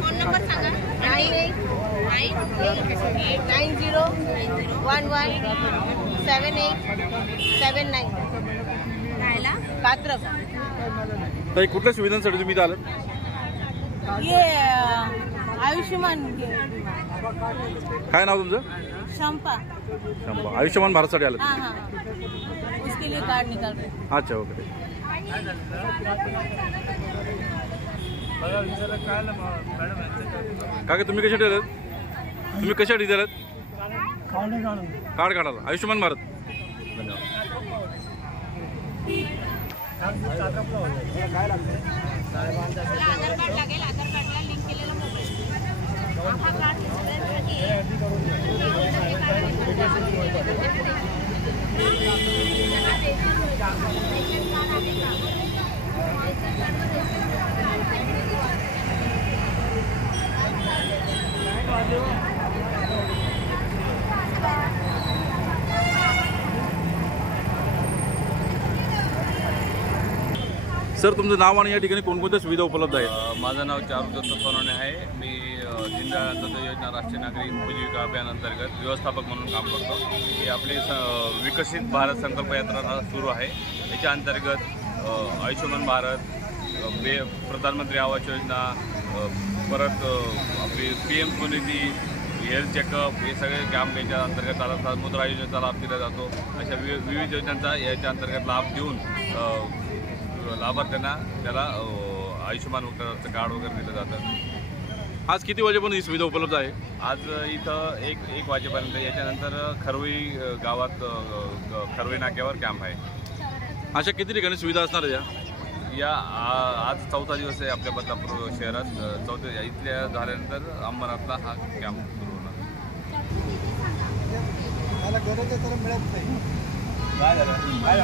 Phone number सांगा. 9890117879. राहायला कात्रज. ताई कुठल्या सुविधांसाठी तुम्ही इथं आलात? ये आयुष्यमान काय नाव तुमचं? शंपा. शंपा. आयुष्यमान भारतसाठी आलात? हाँ हाँ उसके लिए कार्ड निकाल रहे. अच्छा ओके. काका तुम्ही कशासाठी आलात? तुम्ही कशासाठी इथे आलात? कार्ड काढायला. आयुष्यमान भारत. धन्यवाद. आधार कार्ड लागेल. आधार कार्डला लिंक केलेलं मोबाईल. आधार कार्ड सगळ्यांसाठी आहे. सर तुमचं नाव आणि या ठिकाणी कोणकोणत्या सुविधा उपलब्ध आहेत? माझं नाव चारुदत्त सोनवणे आहे. मी दीनदयाळ अंत्योदय योजना राष्ट्रीय नागरी उपजीविका अभियान अंतर्गत व्यवस्थापक म्हणून काम करतो. ही आपली विकसित भारत संकल्प यात्रा सुरू आहे. याच्या अंतर्गत आयुष्यमान भारत, प्रधानमंत्री आवास योजना, परत आपली PM स्वनिधी, हेल्थ चेकअप हे सगळे कॅम्प याच्या अंतर्गत चालतात. मुद्रा योजनेचा लाभ दिला जातो. अशा विविध योजनांचा याच्या अंतर्गत लाभ देऊन लाभार्थ्यांना त्याला आयुष्यमान उत्तराचं कार्ड वगैरे दिलं जातं. आज किती वाजेपर्यंत ही सुविधा उपलब्ध आहे? आज इथं एक वाजेपर्यंत. याच्यानंतर खरवी गावात खरवी नाक्यावर कॅम्प आहे. अशा किती ठिकाणी सुविधा असणार आहे या? आज 4था दिवस आहे आपल्या बदलापूर शहरात. इथल्या झाल्यानंतर अंबरनाथला हा कॅम्प सुरू होणार. गरज तर मिळत नाही. काय झालं? काय